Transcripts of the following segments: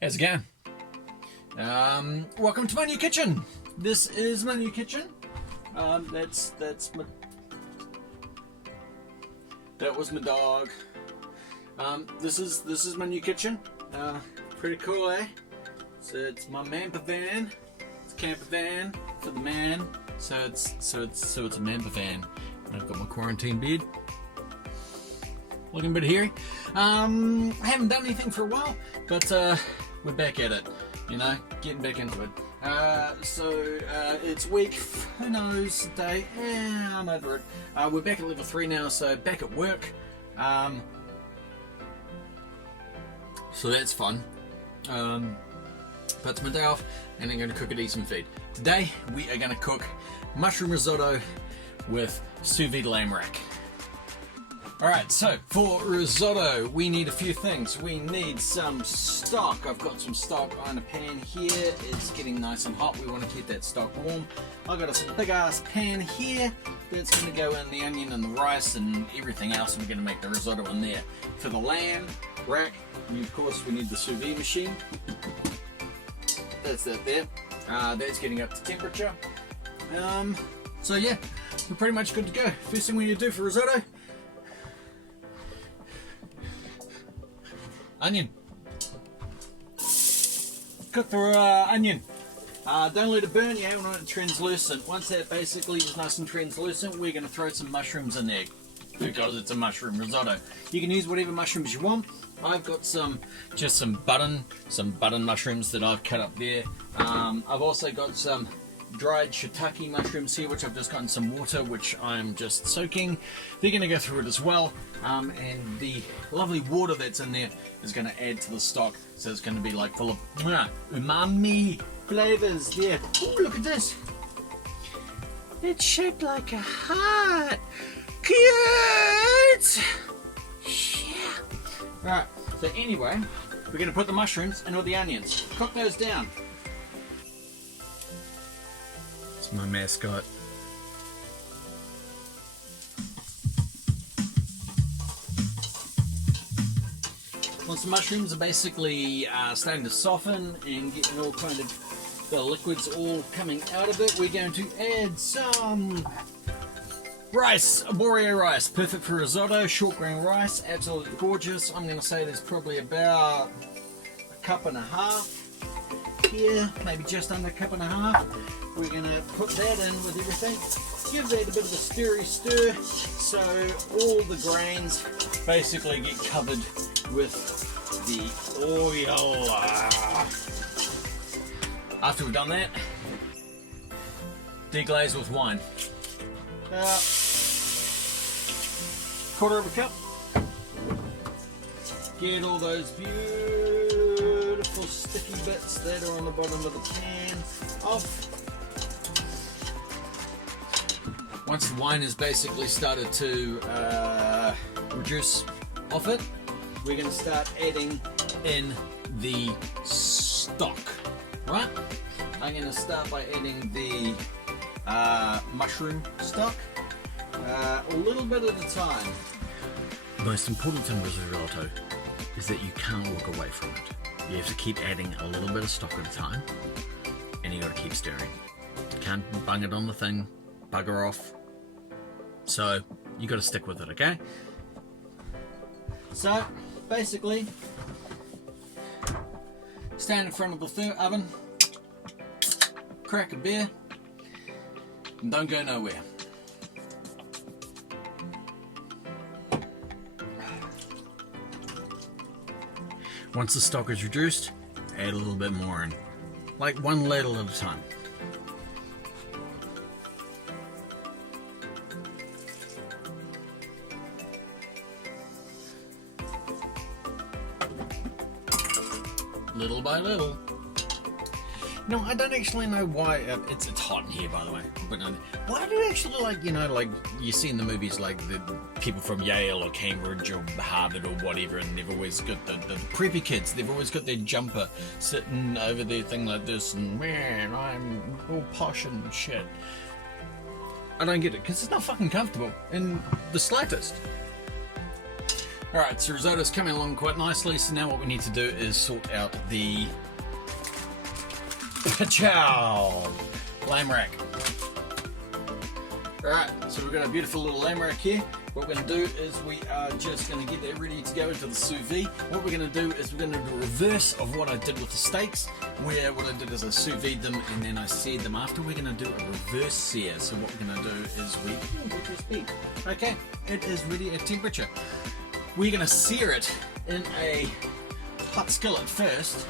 How's it going? Welcome to my new kitchen. This is my new kitchen. That was my dog. This is my new kitchen. Pretty cool, eh? So it's my Manpervan. It's a campervan for the man. So it's a Manpervan. And I've got my quarantine bed. Looking a bit hairy. I haven't done anything for a while, but we're back at it. You know, getting back into it. It's week, who knows, day, I'm over it. We're back at level 3 now, so back at work. So that's fun. But it's my day off, and I'm going to cook a decent feed. Today, we are going to cook mushroom risotto with sous vide lamb rack. Alright, so for risotto, we need a few things. We need some stock. I've got some stock on a pan here. It's getting nice and hot. We want to keep that stock warm. I've got a big ass pan here that's going to go in the onion and the rice and everything else. We're going to make the risotto in there. For the lamb rack, of course, we need the sous vide machine. That's that there. That's getting up to temperature. So yeah, we're pretty much good to go. First thing we need to do for risotto, onion. Cook the onion. Don't let it burn, you don't want it translucent. Once that basically is nice and translucent, we're going to throw some mushrooms in there because it's a mushroom risotto. You can use whatever mushrooms you want. I've got some button mushrooms that I've cut up there. I've also got some dried shiitake mushrooms here, which I've just got in some water, which I'm just soaking. They're going to go through it as well, and the lovely water that's in there is going to add to the stock, so it's going to be like full of umami flavors there. Ooh, look at this, it's shaped like a heart. Cute. Yeah. Alright, so anyway, we're going to put the mushrooms in with the onions, cook those down. My mascot. Once the mushrooms are basically starting to soften and getting all kind of the liquids all coming out of it, we're going to add some rice, arborio rice, perfect for risotto, short grain rice, absolutely gorgeous. I'm going to say there's probably about a cup and a half here, maybe just under a cup and a half. We're going to put that in with everything, give that a bit of a stirry stir so all the grains basically get covered with the oil. After we've done that, deglaze with wine. Quarter of a cup. Get all those beautiful sticky bits that are on the bottom of the pan off. Once the wine has basically started to reduce off it, we're going to start adding in the stock, right? I'm going to start by adding the mushroom stock, a little bit at a time. The most important thing with risotto is that you can't walk away from it. You have to keep adding a little bit of stock at a time, and you got to keep stirring. You can't bung it on the thing, bugger off. So you got to stick with it, okay? So basically, stand in front of the oven, crack a beer, and don't go nowhere. Once the stock is reduced, add a little bit more in, like one ladle at a time. Little by little. No, I don't actually know why. It's hot in here, by the way. But why do you actually like you see in the movies like the people from Yale or Cambridge or Harvard or whatever, and they've always got the preppy kids. They've always got their jumper sitting over their thing like this, and man, I'm all posh and shit. I don't get it because it's not fucking comfortable in the slightest. Alright, so risotto's coming along quite nicely, so now what we need to do is sort out the Pachow lamb rack. Alright, so we've got a beautiful little lamb rack here. What we're going to do is we are just going to get that ready to go into the sous vide. What we're going to do is we're going to do a reverse of what I did with the steaks, where what I did is I sous vide them and then I seared them after. We're going to do a reverse sear. So what we're going to do is okay, it is ready at temperature. We're going to sear it in a hot skillet first,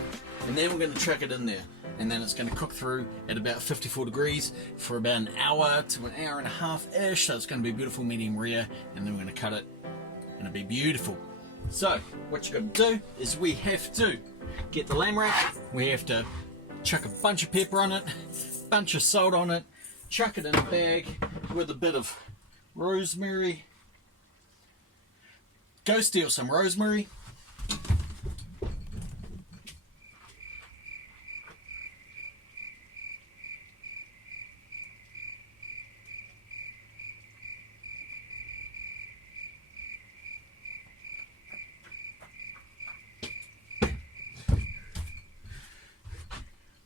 and then we're going to chuck it in there. And then it's going to cook through at about 54 degrees for about an hour to an hour and a half-ish. So it's going to be beautiful medium rare, and then we're going to cut it, and it'll be beautiful. So what you got to do is we have to get the lamb rack. We have to chuck a bunch of pepper on it, bunch of salt on it, chuck it in a bag with a bit of rosemary. Go steal some rosemary.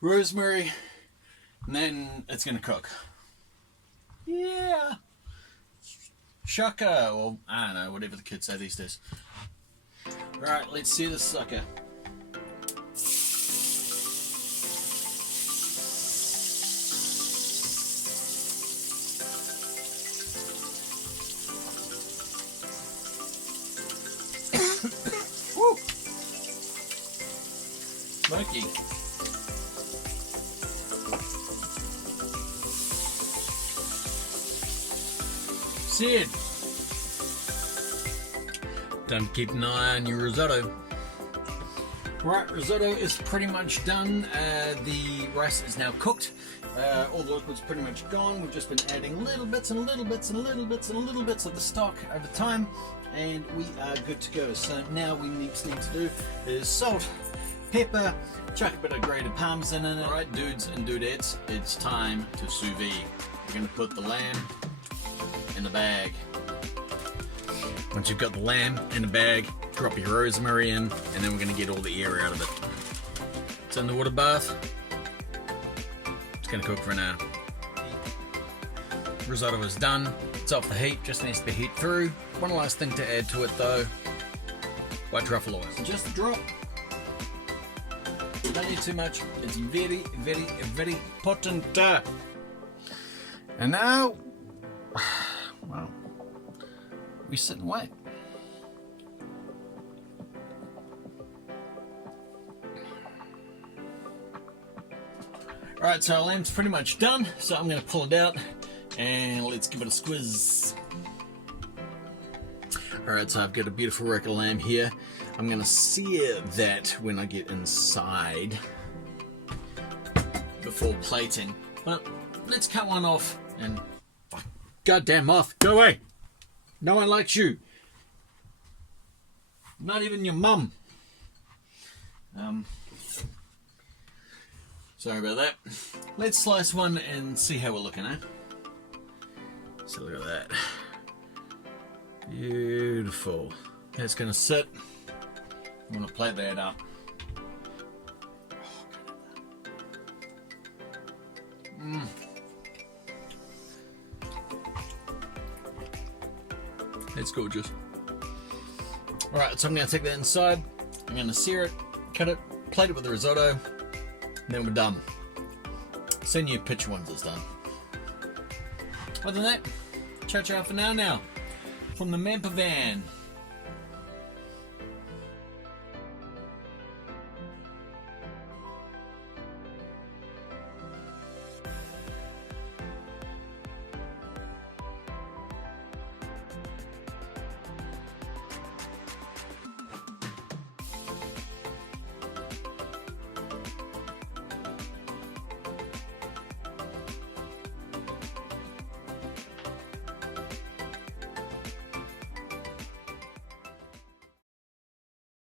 Rosemary, and then it's going to cook. Yeah. Shaka, or I don't know, whatever the kids say these days. Right, let's see this sucker. Woo. Smoky. Sid, don't keep an eye on your risotto. Right, risotto is pretty much done. The rice is now cooked. All the liquid's pretty much gone. We've just been adding little bits and little bits and little bits and little bits of the stock over time, and we are good to go. So now we next need to do is salt, pepper, chuck a bit of grated parmesan in it. Alright, dudes and dudettes, it's time to sous vide. We're going to put the lamb in the bag. Once you've got the lamb in the bag, drop your rosemary in, and then we're going to get all the air out of it. It's in the water bath. It's going to cook for an hour. Risotto is done. It's off the heat, just needs to be heat through. One last thing to add to it though, white truffle oil. Just a drop. Don't need too much. It's very, very, very potent. And now, well, we sit and wait. Alright, so our lamb's pretty much done, so I'm going to pull it out and let's give it a squiz. Alright, so I've got a beautiful rack of lamb here. I'm going to sear that when I get inside before plating. But let's cut one off and... Goddamn moth, go away! No one likes you. Not even your mum. Sorry about that. Let's slice one and see how we're looking, eh? So look at that. Beautiful. It's gonna sit. I'm gonna plate that up. It's gorgeous. Alright, so I'm going to take that inside. I'm going to sear it, cut it, plate it with the risotto, and then we're done. Send you a picture once it's done. Other than that, ciao ciao for now. From the Manpervan.